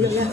เยอะแยะ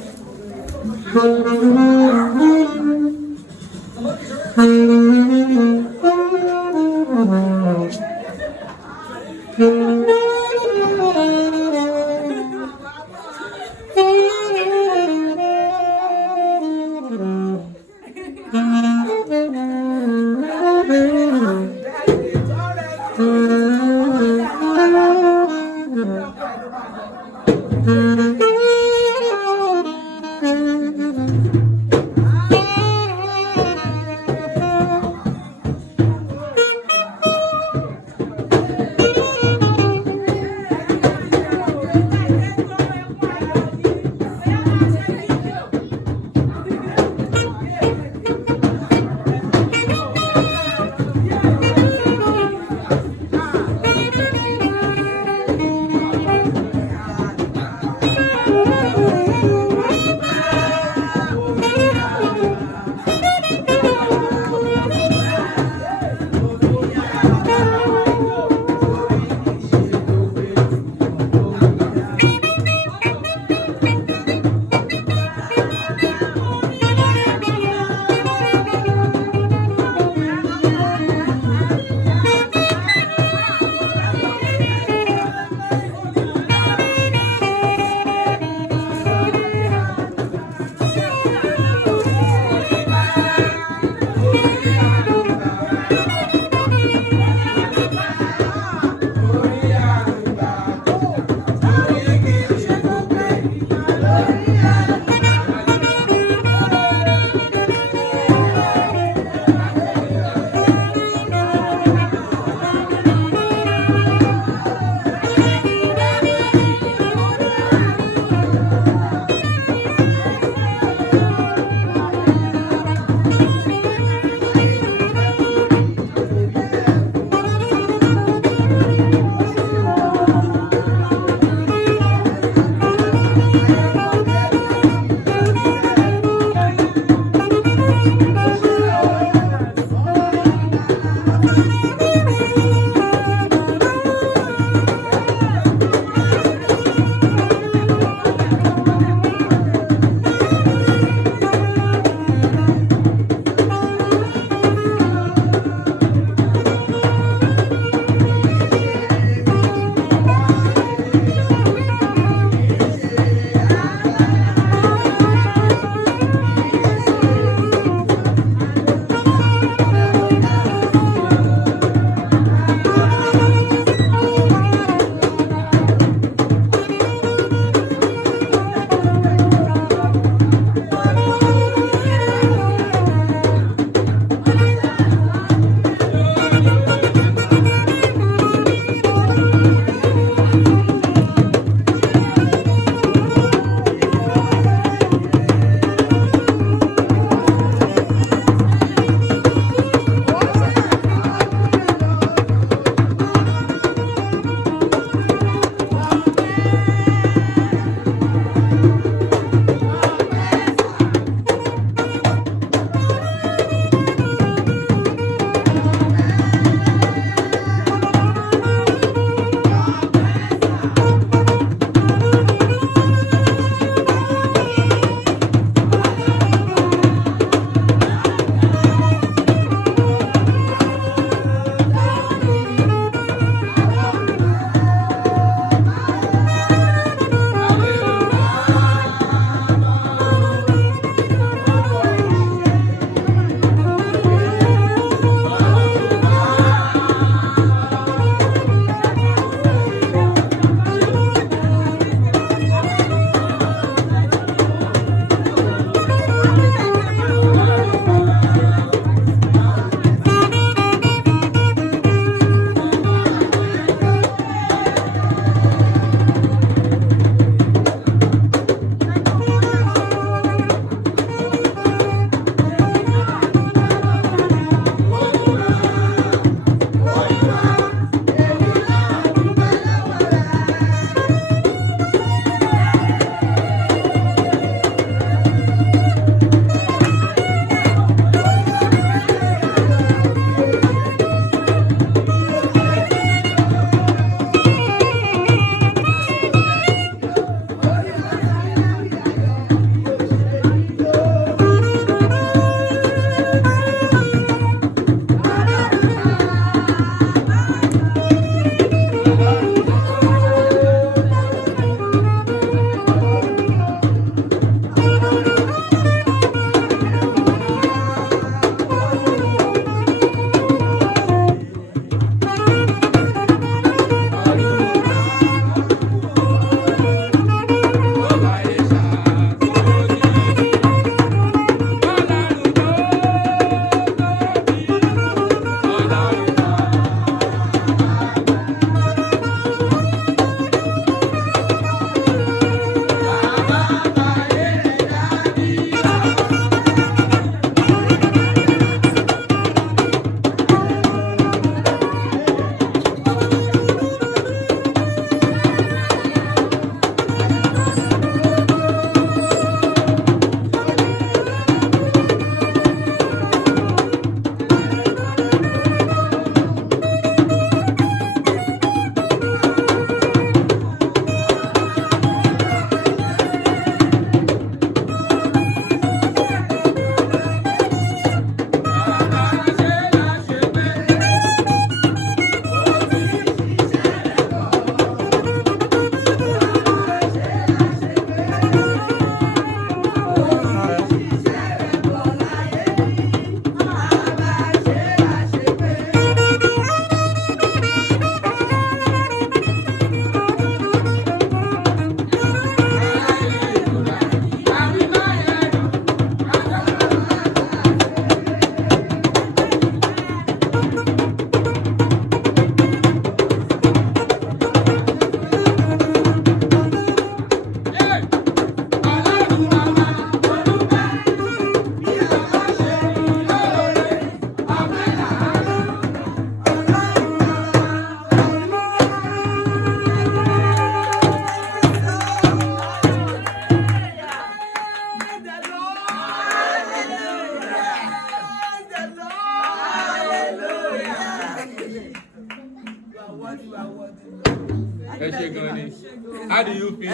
How do you feel?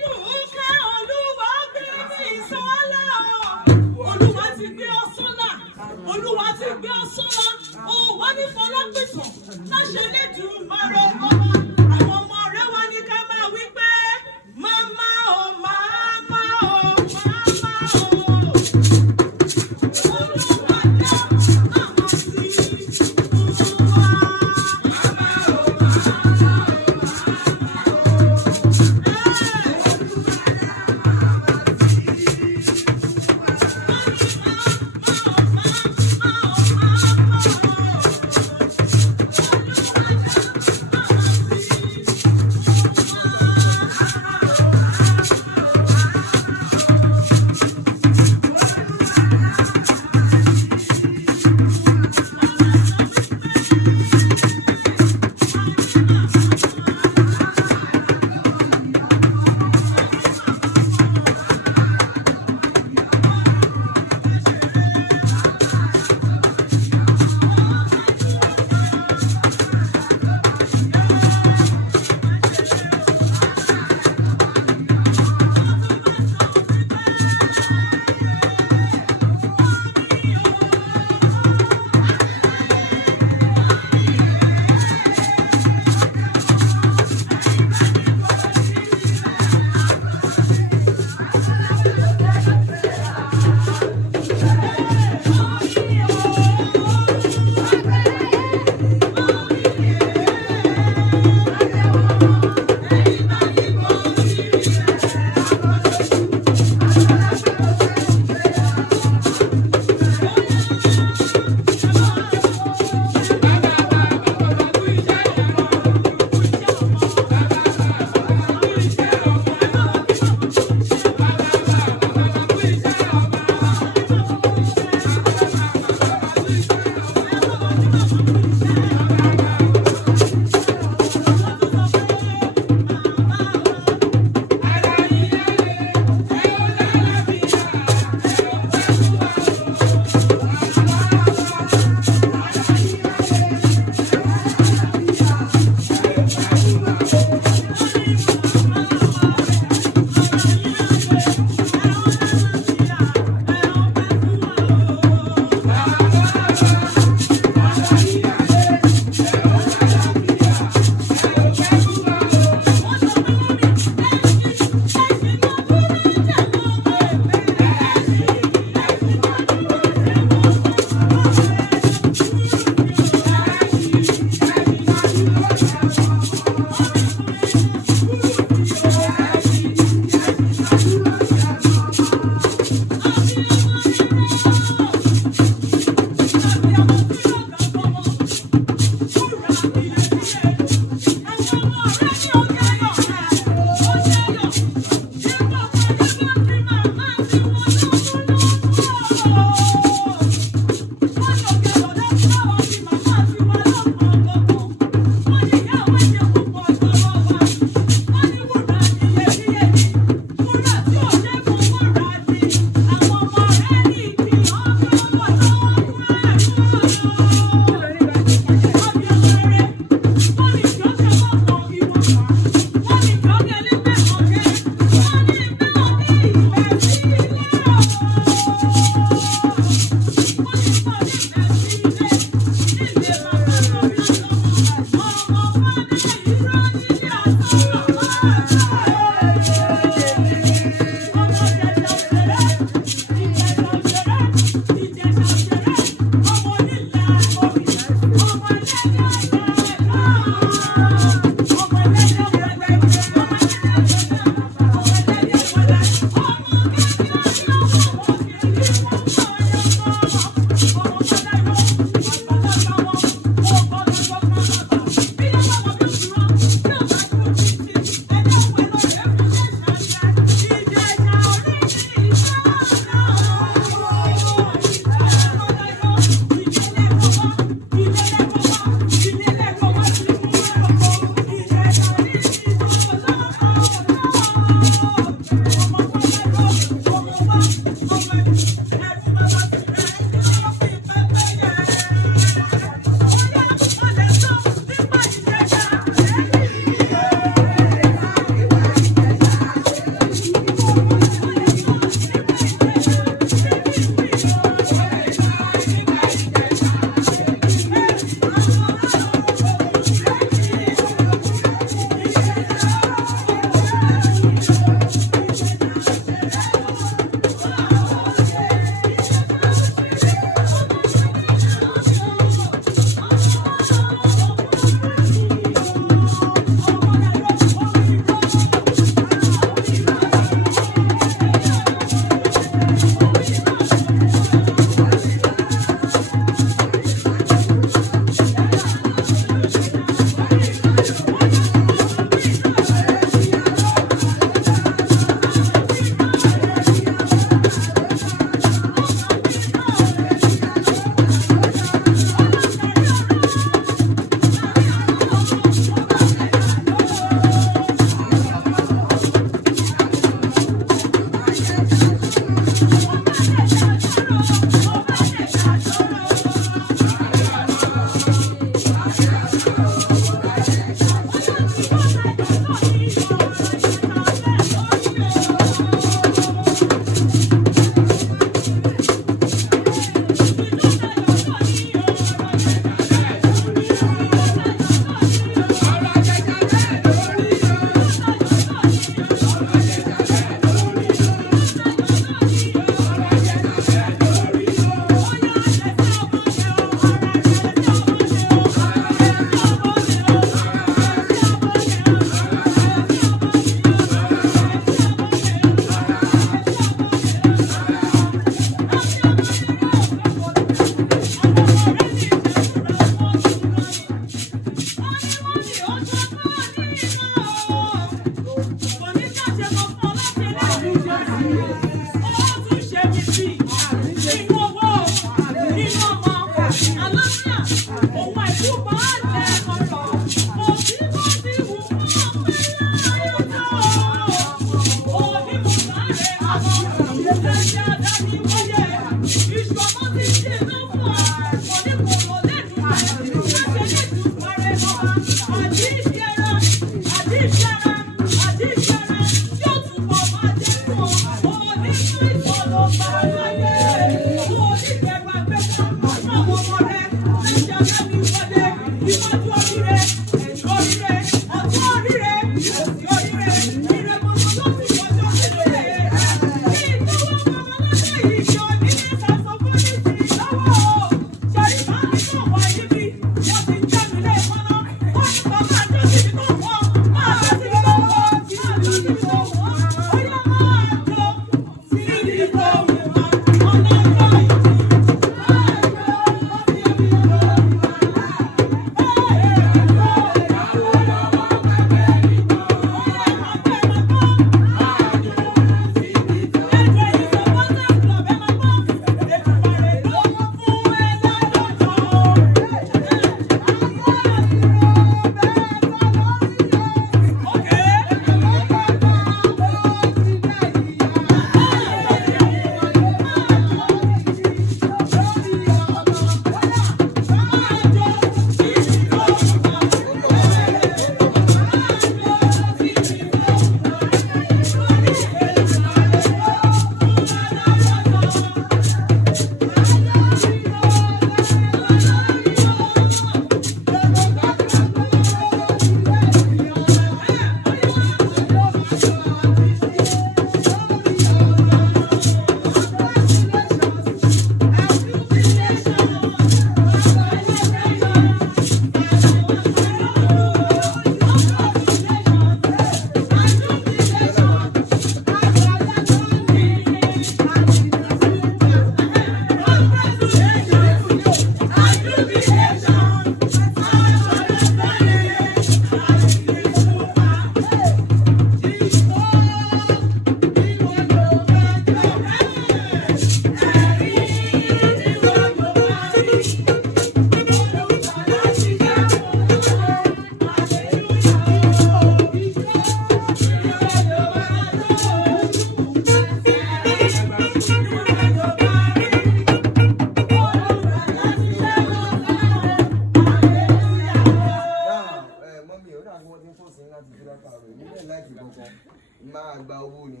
máa gba owó ni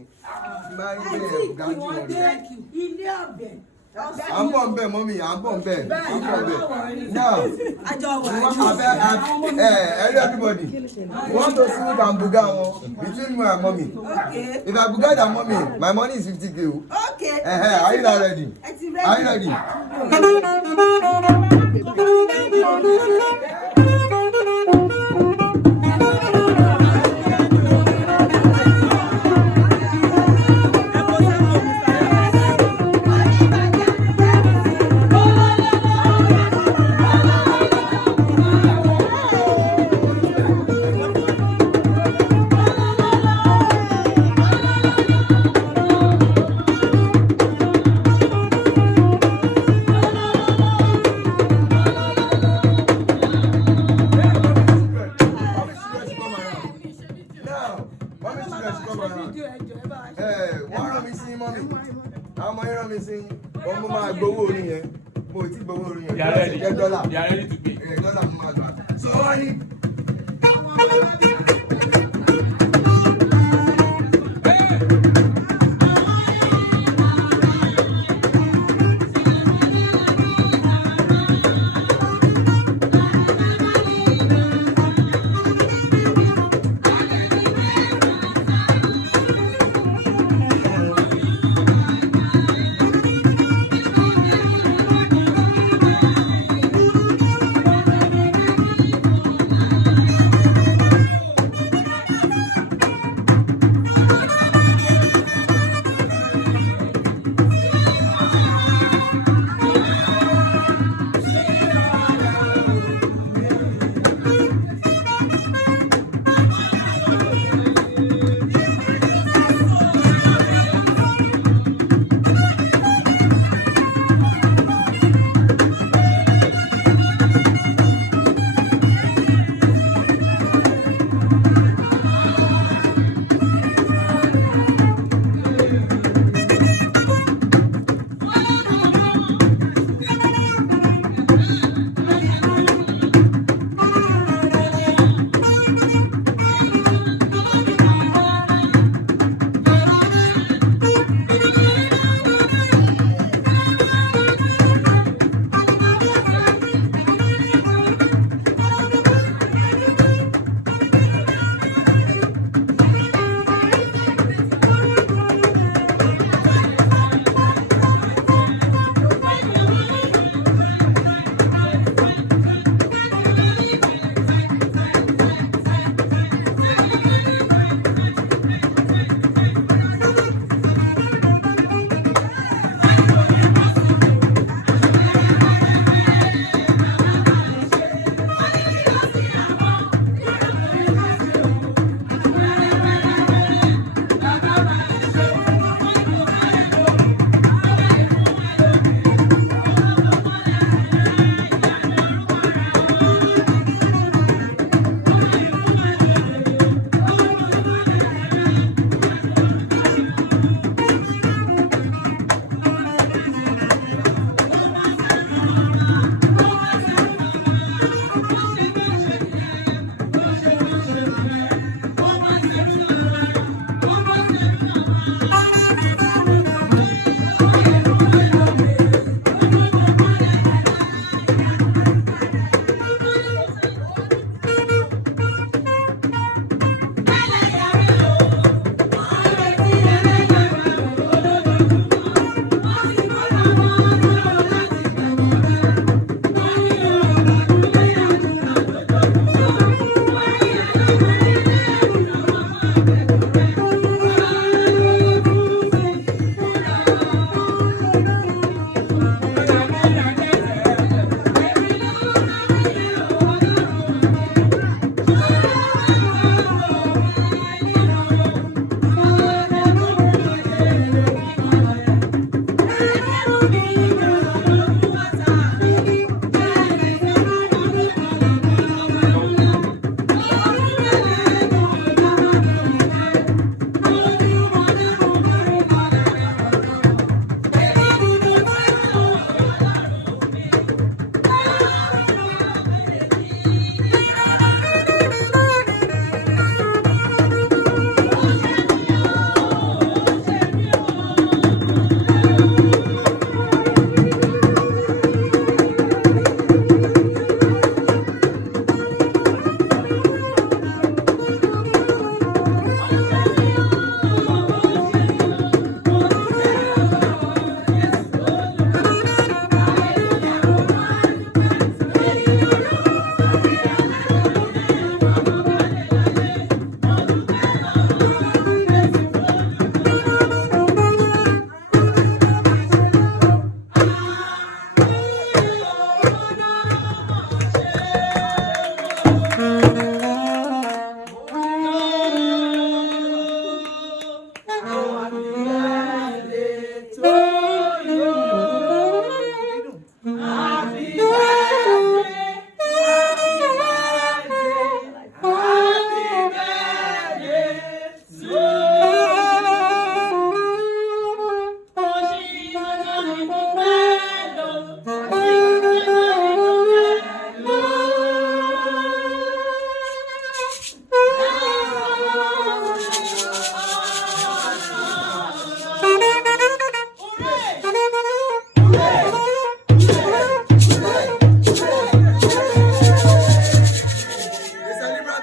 máa ń bẹ̀rẹ̀ gájú wọn rẹ̀. ilé ọbẹ̀. À ń bọ̀ ń bẹ̀ mọ́mí, à ń bọ̀ ń bẹ̀, à ń bọ̀ ń bẹ̀. Now, everybody, we want to see who can buga wọn between me and mommy. Okay. If I buga than mommy, my money is 50K. Okay. Are you not ready? Are you ready? Wọ́n rán mi sí mọ́mí, àwọn ọmọ yẹn rán mi sí wọ́n mú máa gbowó orin yẹn, mo ti gbowó orin yẹn, jẹ́ dọ́là, dọ́là mo máa gbà. So wọ́n ní.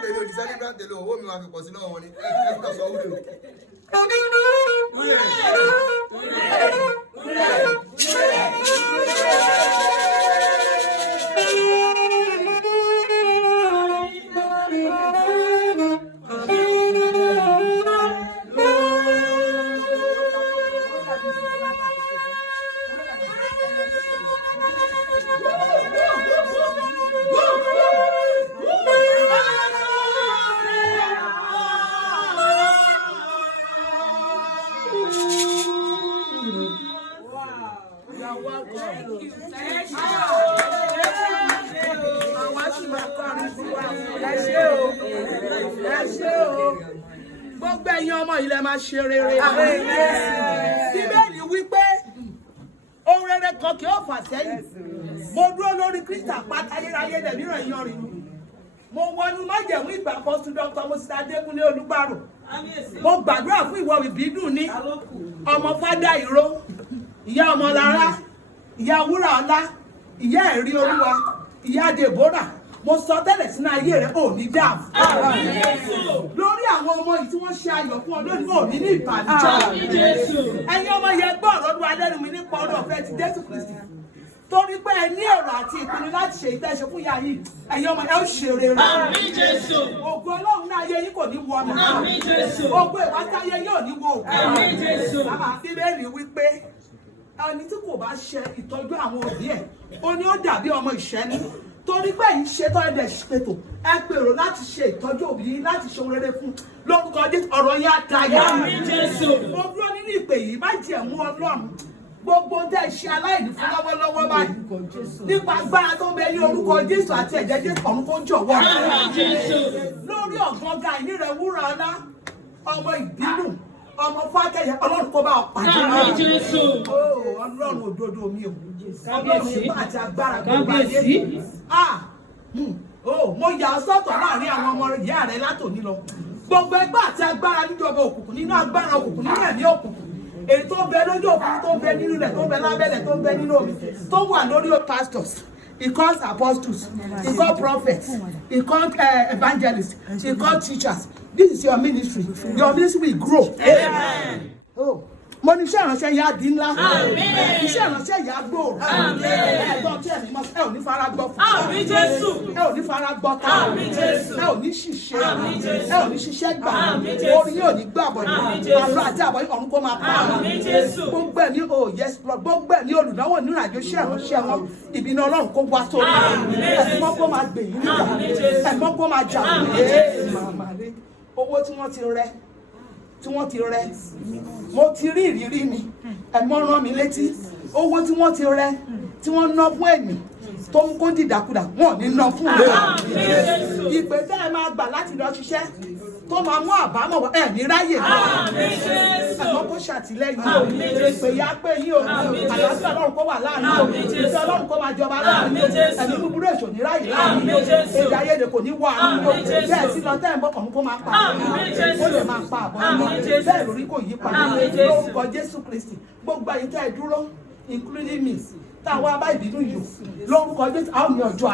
tèmi ò di celebrant tèmi owó mi wà fi pọ̀ sí náà wọn ni ẹ kò sọ wúlò. Gbogbo ẹ̀yin ọmọ yìí lẹ máa ṣe rere. Bíbélì wípé ohun rere kan kì í fà sẹ́yìn. Mo dúró lórí Kristi àpáta ayérayé lẹ̀ mìíràn ìyanrìn mi. Mo wọnú májẹ̀mú ìgbà apọ́sítélì Dr. Moses Adékúnlé Olúgbàrò. Mo gbàdúrà fún ìwọ ìbídùn ní ọmọ Fádà Ìró, ìyá Ọmọlára, ìyá Wúràọlá, ìyá Ẹ̀rí Olúwa, ìyá Deborah. Mo sọ tẹ́lẹ̀ sínú ayé rẹ̀ ò ní dáàbò. Lórí àwọn ọmọ yìí tí wọ́n ṣe ayọ̀ fún ọ lónìí ò ní ìbànújẹ́. Ẹ̀yin ọmọ yẹn gbọ́ ọ̀rọ̀ ọdún alẹ́nu mi nípa ọdún ọ̀fẹ́ ti Jésù Kristi. Torí pé ẹ ní èrò àti ìpinnu láti ṣe ìtẹ́ṣe fún ìyá yìí. Ẹ̀yin ọmọ ẹ ó ṣe rere. Ògo Ọlọ́run náà ayé yín kò ní wọnà. Ògo ìwáṣẹ̀ ayé yóò ní wo òkú. Bàbá Bíbélì wípé ẹni tí kò bá ṣe ìtọ́jú àwọn òbí ẹ̀ ó ní ó dàbí ọmọ ìṣẹ́ni. Torí pé yìí ṣetán ẹ̀dẹ̀ ṣètò ẹ pèrò láti ṣe ìtọ́jú òbí yín láti ṣe ohun rere fún lórúkọ Jésù ọ̀rọ̀ yín á dayọ̀. Mo dúró nínú ìpè yìí má jẹ́ mú Ọlọ́run gbogbo tẹ́ ṣe aláìní fún lọ́wọ́lọ́wọ́ báyìí nípa agbára tó ń bẹ ní orúkọ Jésù àti ẹ̀jẹ̀ Jésù ọ̀run kó jọ̀wọ́ lórí ọ̀gángan ìní rẹ̀ Wúràọlá ọmọ ìbínú ọmọ Fákẹ́yẹ Ọlọ́run kó bá ọ pàdé Ọlọ́run òdodo mi ò Ọlọ́run ìgbà àti agbára gbogbo ayé mo yà ọ́ sọ́tọ̀ láàrin àwọn ọmọ ìyá rẹ̀ látòní lọ gbogbo ẹgbẹ́ àti agbára níjọba òkùnkùn nínú agbára òkùnkùn nínú ẹ̀mí òkùnkùn èyí tó ń bẹ lójú òkùnkùn tó ń bẹ nínú rẹ̀ tó ń bẹ lábẹ́lẹ̀ tó ń bẹ nínú omi tó wà lórí pastors he calls apostles he calls prophets he calls evangelists he calls teachers. This is your ministry. Your ministry will grow. Amen. Oh. Mo ní iṣẹ́ ìránṣẹ́ yá di ńlá. Iṣẹ́ ìránṣẹ́ yá gbòòrò. Ẹ̀gbọ́n tí ẹ̀mí mọ́ ẹ ò ní fara gbọ́ fún. Àmín Jésù. Ẹ ò ní fara gbọ́ ká. Àmín Jésù. Ẹ ò ní ṣiṣẹ́. Àmín Jésù. Ẹ ò ní ṣiṣẹ́ gbà. Àmín Jésù. Orí yóò ní gbà bọ̀ ní. Àmín Jésù. Àlọ́ àti àbọ̀ ọ̀run kó máa pa. Àmín Jésù. Gbogbo ẹ̀mí yes Lord gbogbo ẹ̀mí olùdáwọ̀ nínú àjọ iṣẹ́ ìránṣẹ́ wọn ìbínú Ọlọ́run kó wá sórí. Ẹ̀mọ́ kó máa gbè yín nígbà. Ẹ̀mọ́ kó máa jà owó tí wọ́n ti rẹ mo ti rí ìrírí mi ẹ̀mọ́ rán mi létí owó tí wọ́n ti rẹ tí wọ́n ná fún ẹ̀mí tó ń kó dìdàkudà wọn ò ní ná fún mi ìpè tẹ́ ẹ máa gbà láti lọ ṣiṣẹ́ tó máa mú àbámọ̀ ẹ̀ ní ráyè lọ ẹ̀mọ́ kó ṣàtìlẹ́yìn o ìpè yá pé yín o àlàáfíà Ọlọ́run kó wà láàrin o ìfẹ́ Ọlọ́run kó máa jọba láàrin o ẹ̀mí búburú èṣò ní ráyè láàrin o èdè ayédè kò ní wọ àárín o bẹ́ẹ̀ sí lọ tẹ́ ẹ̀ ń bọ̀ ọ̀hún kó máa pa ó lè máa pa àbọ̀ ọmọ bẹ́ẹ̀ lórí kò yí padà lórúkọ Jésù Kristi gbogbo àyè tẹ́ ẹ dúró including me táwọn abá ìbínú yìí lórúkọ Jésù àwọn ní ọjọ́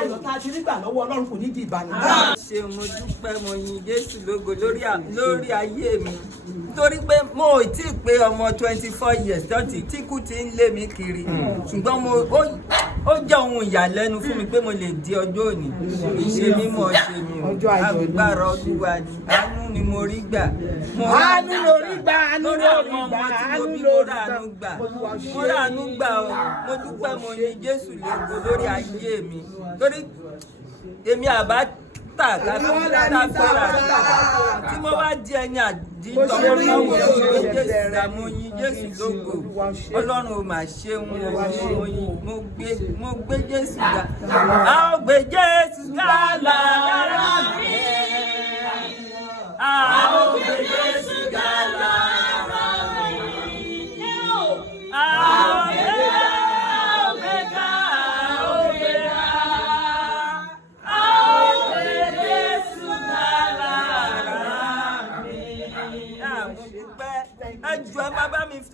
ayọ̀ tá a ti rí gbà lọ́wọ́ Ọlọ́run kò ní di ìbànújẹ́. Ṣé mo dúpẹ́ mo yin Jésù lógo lórí ayé mi torí pé mo ò tí ì pé ọmọ 24 years tọ́tí tí kú ti ń lé mi kiri ṣùgbọ́n ó jẹ́ ohun ìyàlẹ́nu fún mi pé mo lè di ọjọ́ òní ìṣe mímọ́ ṣe mi o agbára Olúwa ni àánú ni mo rí gbà àánú lórí gbà àánú lórí àwọn ọmọ tí mo bí mo ràánú gbà o mo dúpẹ́ mo yin Jésù lógo lórí ayé mi torí èmi àbá tà tí mo bá di ẹni àdìjọ mo yin Jésù lógo Ọlọ́run ò mà ṣeun mo gbé Jésù ga a ó gbé Jésù ga lára mi a ó gbé Jésù ga lára mi a ó gbé ẹjọ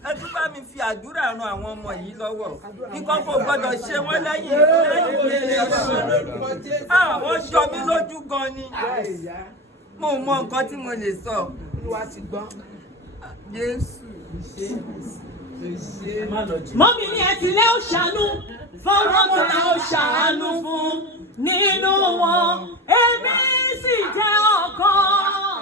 ẹ tún bá mi fi àdúrà ran àwọn ọmọ yìí lọ́wọ́ nǹkan kò gbọ́dọ̀ ṣe wọ́n lẹ́yìn àwọn jọ mí lójú gan ni mo mọ nǹkan tí mo lè sọ. Jésù. Mọ́mí ni ẹ ti lé òṣàánú fọwọ́ tó ta òṣàánú fún nínú wọn èmi sì jẹ́ ọ̀kan.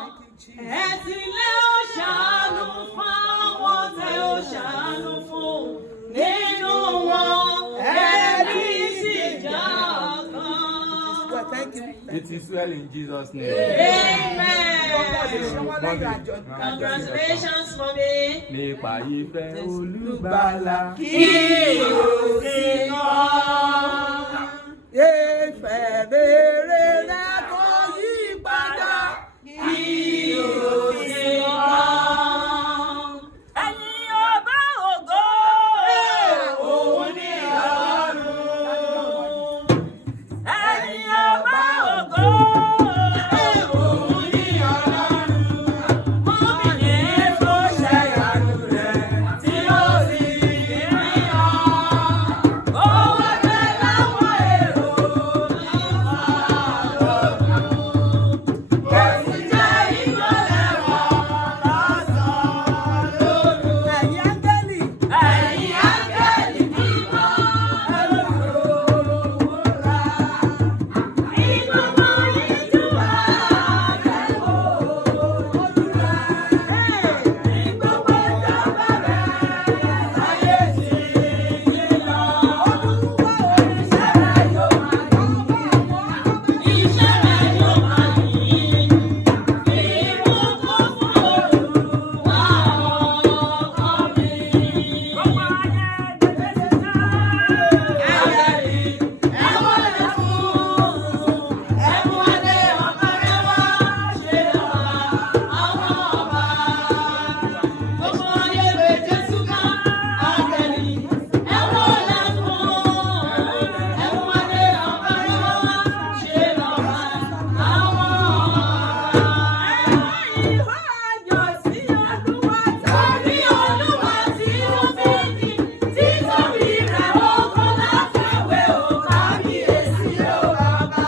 Ẹ ti lé òṣàánú fọwọ́ tẹ òṣàánú fún nínú wọn èmi sì jẹ́ ọ̀kan. It is well in Jesus' name. Amen. Congratulations, mommy. Nípa ìfẹ́ Olùgbàlà. Kí o sì mọ̀. Ìfẹ́ rere rẹ̀ kò yí padà. Kí o sì mọ̀. Ẹ̀yin ọba ògo. Òun ni Ọlọ́run. Ẹ̀yin ọba ògo. Òun ni Ọlọ́run. Mọ́mí ní tó ṣe ìyanu rẹ̀ tí ó sì rí ọ. Owó tẹ láwọn èrò nípa lọ́dún. Kò sì jẹ́ ìmọ̀lẹ̀ wọn lọ́sàn-án lóru. Ẹ̀yin áńgẹ́lì. Ẹ̀yin áńgẹ́lì mímọ́. Ìgbọ̀nmọ̀ ìjùbà kẹ́kọ̀ọ́ Olúwa. Ìgbọ̀nmọ̀ ìjọba rẹ̀ láyé sí i lọ. Iṣẹ́ rẹ̀ yóò máa yìn. Iṣẹ́ rẹ̀ yóò máa yìn. Ìbùkún fún Olúwa ọkọ mi. Gbogbo ayé tètè ṣe tán. Ayẹ̀rì ẹ wọlé fún. Ẹ mú adé ọba rẹ̀ wá ṣe ọba àwọn ọba. Gbogbo ayé lè Jésù ká. Ayẹ̀rì ẹ wọlé fún. Ẹ mú adé ọba rẹ̀ wá ṣe ọba àwọn ọba. Ìwọ ayọ̀ sí Olúwa torí Olúwa tí ó fi ní títóbi rẹ̀ ó kọ́ láfẹ̀wé ó kábíyèsí ó bàbá.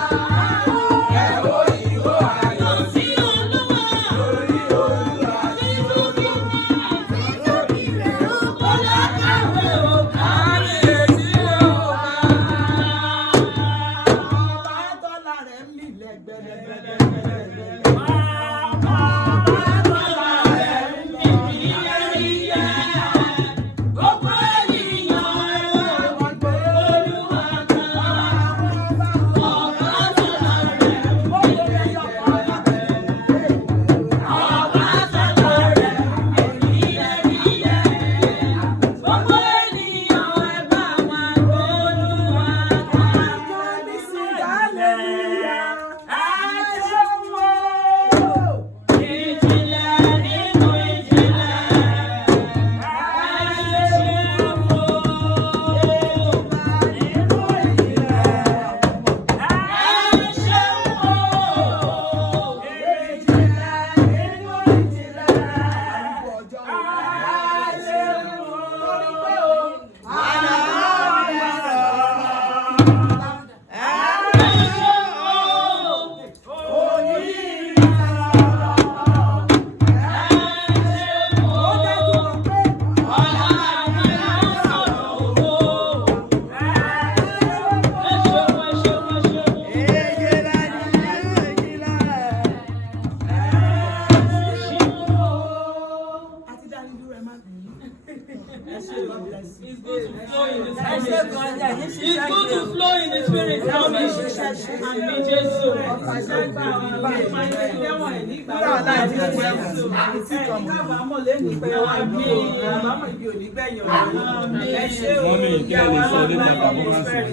Ẹ wo ìwọ ayọ̀ sí Olúwa torí Olúwa tí ó fi ní títóbi rẹ̀ ó kọ́ láfẹ̀wé ó kábíyèsí ó bàbá. Ọba tọ́lá rẹ̀ ń mì lẹ́gbẹ̀lẹ́gbẹ̀lẹ́gbẹ̀lẹ́. It's good to flow in the spirit. Àmì Jésù. Mọ́mí ìkẹ́ lè sọ nípa performance rẹ̀.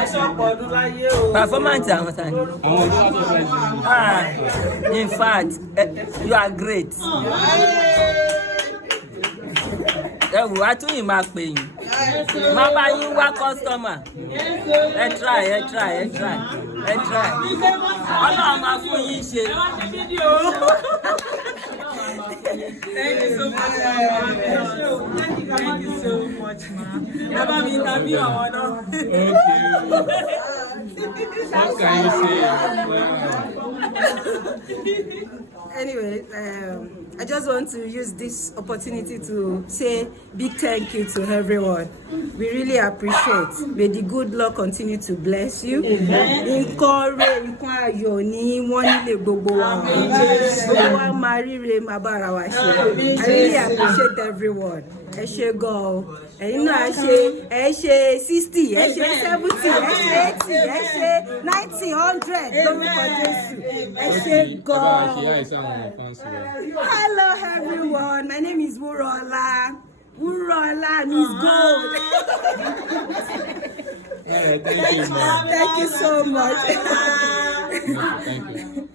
Ẹ sọ̀pọ̀ ọdún láyé o. Performance àwọn tani. Àwọn ọdún wá sọ In fact, you are great. Ẹ wò á tún yìí máa pè yín. Má bá yín wá customer. Ẹ try. Ọlọ́run máa fún yín ṣe. Thank you so much, ma. Thank you so much, ma. Baba mi interview àwọn náà. What can you say? Anyway, I just want to use this opportunity to say big thank you to everyone. We really appreciate. May the good Lord continue to bless you. Nǹkan ayọ̀ ni wọ́n nílé gbogbo wa. Gbogbo wa máa ríre máa bára wa ṣe. I really appreciate everyone. Ẹ ṣé gan o. Ẹ̀yin náà ẹ ṣe 60, ẹ ṣe 70, ẹ ṣe 80, ẹ ṣe 90, 100 lórúkọ Jésù. Ẹ ṣé gan. Hello everyone, my name is Wurola. Wurola means gold. Thank you. Thank you so much. Thank you.